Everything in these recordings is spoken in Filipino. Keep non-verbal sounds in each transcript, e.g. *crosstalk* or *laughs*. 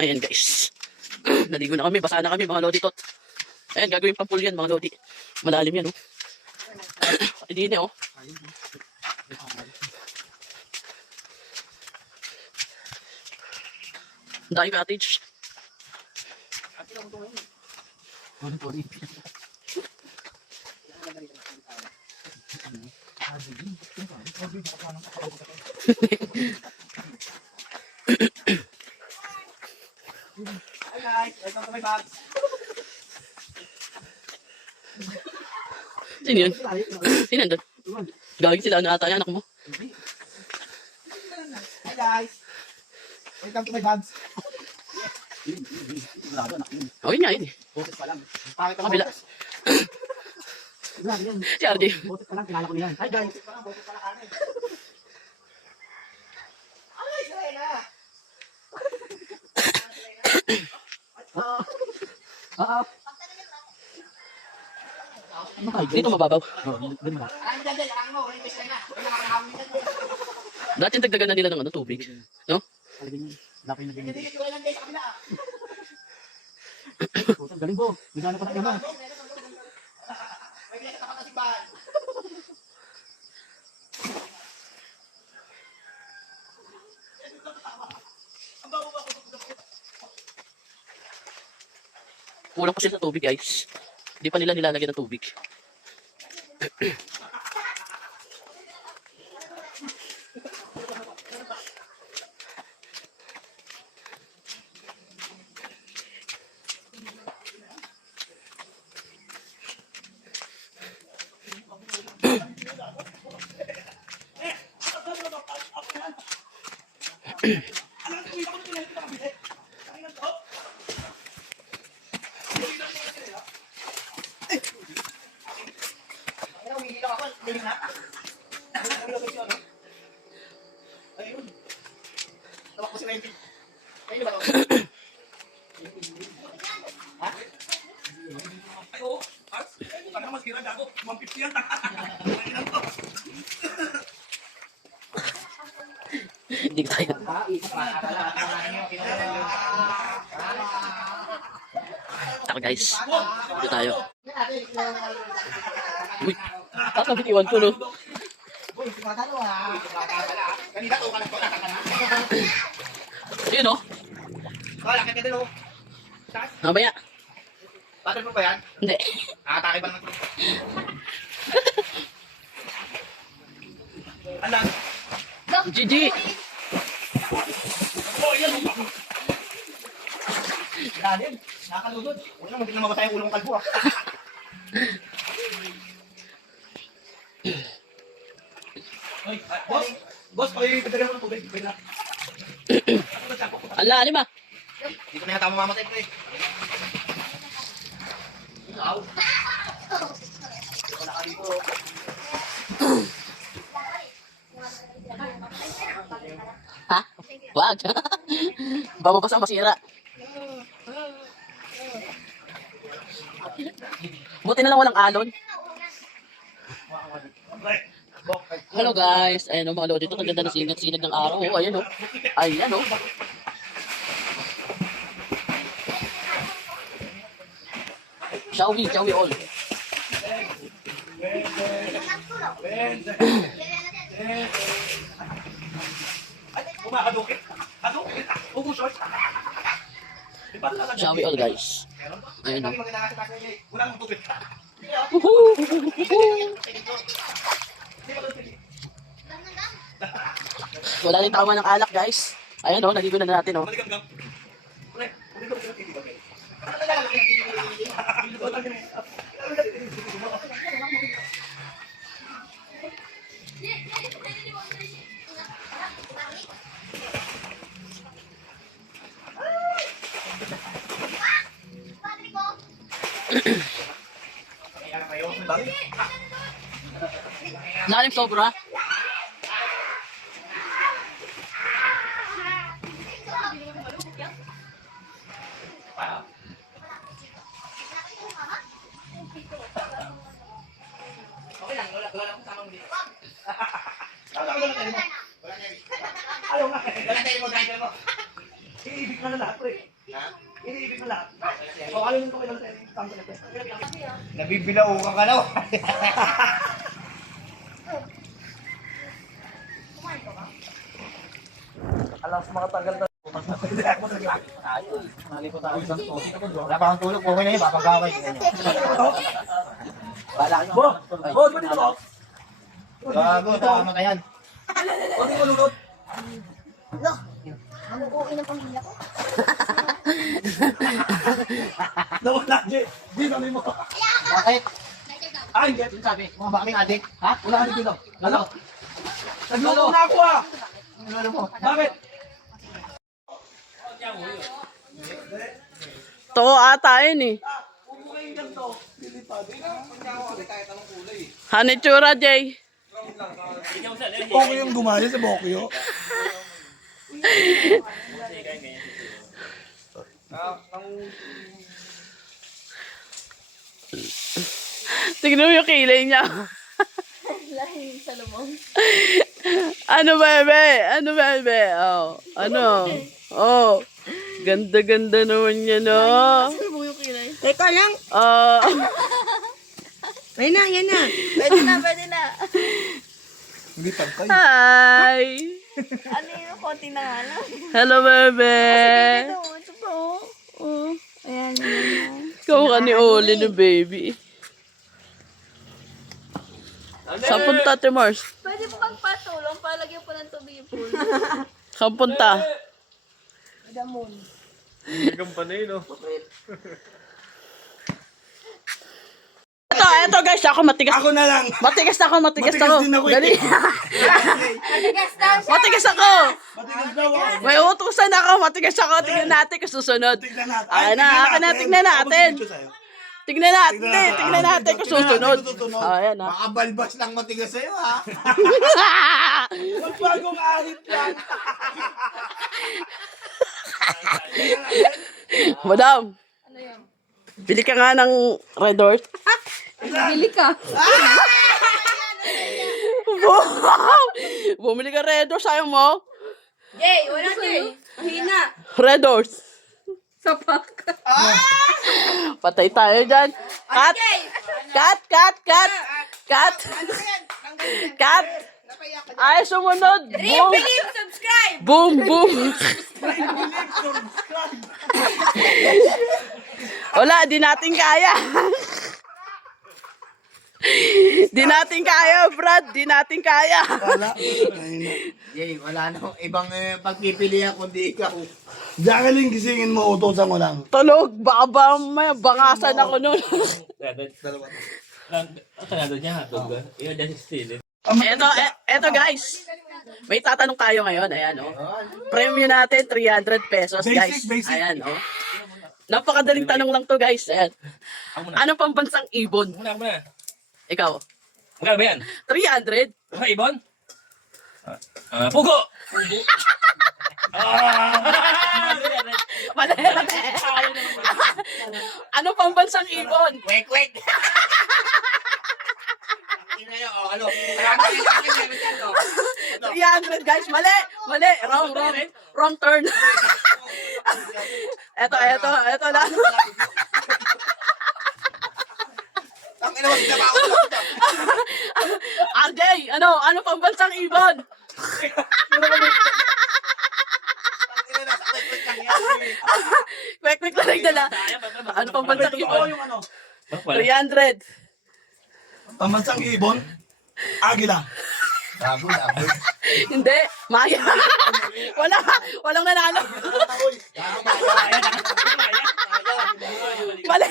Ayan guys. *clears throat* Naligo na kami, basa na kami mga lodi tot. Ayan, gagawin pang pool yan mga lodi. Malalim yan oh. *clears throat* Hindi na oh. Dami cottage. Hi *laughs* my vlog. Sino yun? Sino yun? Gagawin sila, ano ata yan, anak mo? Hi guys, welcome to my vlogs. Oh, yun nga yun. Boses pa lang. Pangit ang Kabila. Si RJ. Boses pa lang, kilala ko niyan. Hi guys. Boses pa lang, boses pa lang kami. Ay, Serena! Ah, ah. Dito mababaw. Ano mo dyan dyan? Ang mo, ka nakawin dyan. Dati dagdagan na nila ng ano, tubig. No? Laki na ganyan. *laughs* Galing po. Bigyan ko na naman. May bilang sa tapat ng simbahan. Kulang pa sila sa tubig, guys. Hindi pa nila nilalagyan ng tubig. *clears throat* ako. Na. Ayun. Tawag ko si Wendy. Ayun ba? Ha? Ay, oo. Ars, ano mas kira gago? 150 yan. Ayun to. Hindi ko tayo. Tayo. Uy, kakabit iwan ko, no? Uy, tumatalo ah. Kanina to, kalat ko na. Ayun, no? Wala ka dito. Taas. Mamaya. Battle mo ba yan? Hindi. Nakatake ba naman? Alam. GG! Oh, yan. Lalim. Nakakalunod. Wala naman, hindi na mabasa yung ulo ng kalbo ah. Ah, boss, boss, ay, pagdagan mo ng tubig. Ba siya? Ang lalim, ah. Hindi ko na yata mamamatay ko eh. Ikaw? Wala ka dito. Ha? Wag. *laughs* Bababasa ang masira. Buti na lang walang alon. Hello guys. Ayan o mga lodi. Ito ang ganda ng sinag-sinag ng araw. Oh, ayan o. Ayan o. Xiaomi, Xiaomi all. Xiaomi all guys. Ayun o. Niya. Wala rin tama ng alak guys. Ayan o, naligo na natin o. Maligam-gam. Pre, hindi ko sila titigan eh. Kaya kayo, bakit? Lalim sobra. Okay lang, wala, wala akong tamang dito. Wala, wala, wala, wala. Ayaw nga, wala tayo mo, mo. Ibig iniibig na lahat, pre. Iniibig na lahat. O, ano yung tumilang sa tampo na, pre? Nabibilao ka ka daw. *laughs* Alas, mga tagal na. Wala pa kang tulog, okay na yun, papagkaway. Bo! Bo, di ba dito ako? Gago, tama ka yan. O, di ko lulot. Lo, mabubuin ang pamilya ko. Nawala, Jay. Di, kami mo. Bakit? Ay, hindi. Sino sabi? Mga baking adik? Ha? Wala ka dito. Ano? Nagluto na ako ah. Ano? Bakit? To ata yun eh. Hanitsura, Jay. Bokyo yung gumaya sa Bokyo. Tignan mo yung kilay niya. Lahing sa lumong. ano, bebe? Ano, bebe? Oh, ano? Oh, ganda-ganda naman yan, oh. Salubong yung kilay. Teka lang. Ah, *laughs* Ayun na, yan na. Pwede na, pwede na. Hindi pantay. hi. Ano yung konti na nga lang. Hello, bebe. Ito, ito pa oh. Oh. Ayan, ayan, ayan. Ikaw ka ni Oli ng baby. Saan punta, Timors? Pwede po magpatulong para lagyan po ng tubig yung pool. Saan punta? Damon. Ito, ito guys, ako matigas. Ako na lang. Matigas ako, matigas, Matigas ako. din ako eh. Dali. Matigas daw siya. matigas ako. Matigas daw ako. May utusan ako, matigas ako. Tignan natin kung susunod. Tignan natin. Ay, na, akin na, tignan natin. Ako mag-video sa'yo. Tignan natin, Tignan natin. tignan natin kung Tignan natin susunod. kung susunod. Ayan ah. Baka balbas lang matigas sa'yo, ha? *laughs* Magbagong ahit lang. Madam, Ano yun? bili ka nga ng Red Horse. Bili ka. Wow! Bumili ka Red Horse, ayaw mo? Jay, wala Jay. Hina. Red Horse. Sapak. *laughs* Patay tayo dyan. Cut! Cut! Cut! Cut! Cut! Cut! Ay, sumunod! Boom! subscribe! Boom! Boom! *laughs* Wala, di natin kaya. *laughs* di natin kaya, Brad. Di natin kaya. Wala. Jay, wala na. Ibang eh, pagpipilian kundi ikaw. Jacqueline, gisingin mo, utosan ko lang. Tulog. Baka ba may bangasan ako nun. eto, e- eto guys. May tatanong tayo ngayon. Ayan, oh. Premium natin, 300 pesos, Basic, guys. basic. Ayan, oh. Napakadaling tanong lang to, guys. Ayan. Ano pang bansang ibon? Muna, muna. Ikaw. Magkano ba yan? 300? Mga ibon? Ah, pugo! Pugo? ah! Mali. ano pang bansang ibon? Wek, wek! Ina yun, oh, ano? Marami yung akin, meron yan, oh. 300 guys, mali, mali, wrong, wrong, wrong turn. eto, eto, eto na. Ang ina, ba ako? RJ, ano, ano pang bansang ibon? Quick, quick lang nagdala. Ano pang bansang ibon? yung ano. 300. Pamansang ibon. Agila. Labo, labo. Hindi, maya. Wala, walang nanalo. Mali.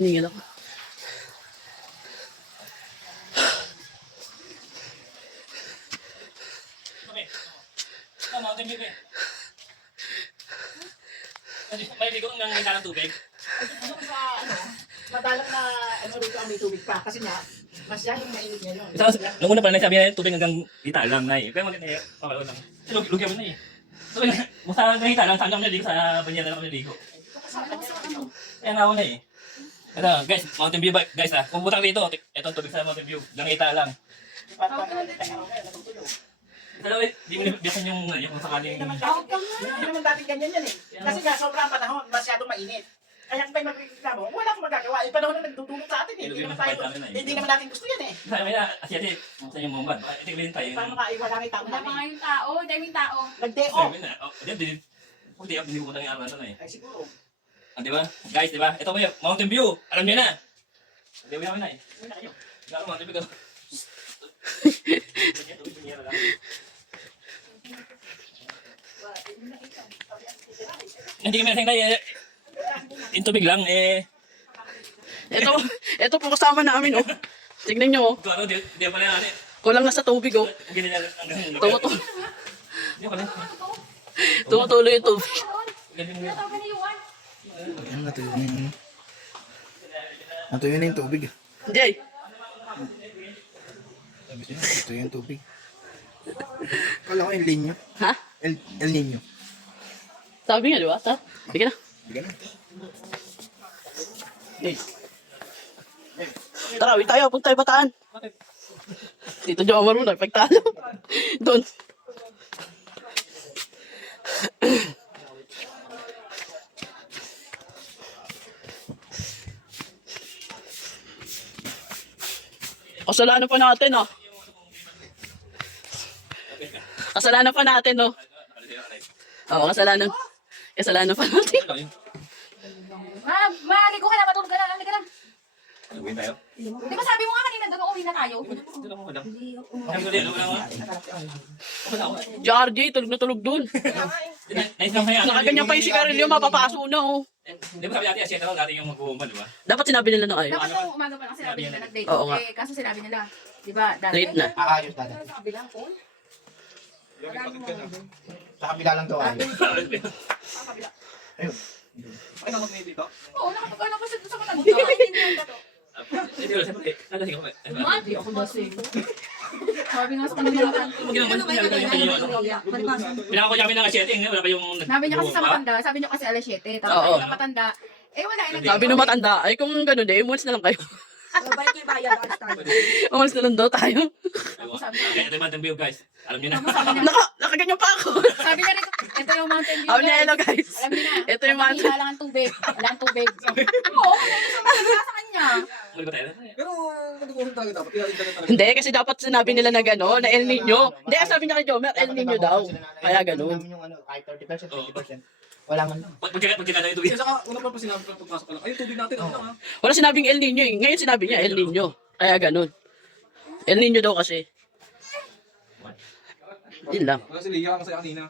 Hiningin ako. Okay. Ah, Mountain View eh. May ligo ng may ng tubig. Madalang na ano rito ang may tubig pa. Kasi nga, masyadong mainit ngayon. Tapos, nung una pa na sabi na tubig hanggang hita lang na eh. Kaya maganda eh, pakalo lang. Lug lugyan mo na eh. So, basta hanggang hita lang, saan kami naligo sa banyan na kami naligo. Kaya nga ako na eh. Ito, guys, Mountain View ba, guys ah. Kung butang dito, ito ang tubig sa Mountain View. Hanggang hita lang. Eh, di mo nabiyasan yung, yung sakaling... Hindi naman dati ganyan yan eh. Kasi nga, sobrang panahon, masyadong mainit. Kaya kung tayo magreklamo, wala akong magagawa. Eh, panahon na nagdudulot sa atin eh. Hindi naman tayo, hindi naman natin gusto yan eh. Sabi na, asyate, sa yung mongban. Ito yung tayo. Paano maiwala na yung tao Wala namin? nga yung tao, daming tao. Nag-day off. Sabi na, oh, di, di, di, di, di, yung araw na eh. Ay, siguro. Ah, di ba? Guys, di ba? Ito yung Mountain View. Alam niyo na. Di ba namin na eh. Lalo Mountain View ka. Hindi kami nasing tayo. eh. Yung tubig lang eh. Ito, ito po kasama namin, oh. Tignan nyo, oh. Kung ano, di, di pa na natin. Kulang na sa tubig, oh. Ganyan lang. ang- Tumutuloy, Di pa na. tumutuloy yung tubig. Ganyan. Ano natuyo na yun? Natuyo na yung tubig. Jay, natuyo yung tubig. Kala ko El Nino. ha? El, El Nino. Sabi nga, di ba? Ta? Sige na. Hindi na. Tara, uwi tayo. Punta tayo bataan. Dito mo na. Pagtalo. *laughs* Doon. Kasalanan pa natin, oh. Kasalanan pa natin, oh. Oo, kasalanan. Kasalanan pa natin. Ma, maligo ka na, matulog ka na, halika na. Gawin tayo. Di ba sabi mo nga kanina doon, uuwi na tayo? JRJ, tulog na tulog doon. Nakaganyan pa yung sigarilyo, mapapaso na, oh. Di ba sabi natin, asyete lang dati yung mag-uumban, di ba? Dapat sinabi nila na ayaw. Dapat nung umaga pa lang sinabi nila nag-date. Oo nga. Eh, kaso sinabi nila, di ba, dati. Late na. Aayos na. Sa kabilang phone? Sa kabila lang daw ayos. *laughs* Ayun. Ay, naman may dito. Oo, nakapagano pa siya doon sa. Naiintindihan ka to. Hindi ko siyempre. Nalasing ako. Hindi ako lasing. *laughs* Sabi nga sa kanila, Pinaka ko kami ng eh, wala pa yung... sabi niya kasi sa matanda, sabi niya kasi alas 7, tapos Oo. sabi ng matanda, eh wala, eh, Sabi nung matanda, ay kung ganun eh, umulis na lang kayo. Bayad kayo bayad. *laughs* umulis na lang daw tayo. Okay, ito yung Mountain View, guys. Alam niyo na. Naka, nakaganyan pa ako. Sabi niya rito, ito yung mountain view Sabi niya, hello guys. Alam niyo na, Ito yung mountain. hila lang ang tubig, wala ang tubig. *laughs* Oo, ano yung sumunod sa kanya? Muli ba tayo? Pero, matutunan talaga dapat. Kaya rin talaga. Hindi, kasi dapat sinabi nila na gano'n, na El Nino. Hindi, sabi niya kay Jomer, El Nino daw. Kaya. Namin yung ano, kahit 30%, 50%. Wala man lang. Pag pagkita pagkita na yung tubig. Kasi saka, una pa pa sinabi ko pagpasok ka lang. Ay, tubig natin, ano lang ha? Wala sinabing El Nino eh. Ngayon sinabi niya El Nino. Kaya ganun. El Nino daw kasi. Yun lang. Wala si Lia kasi kanina.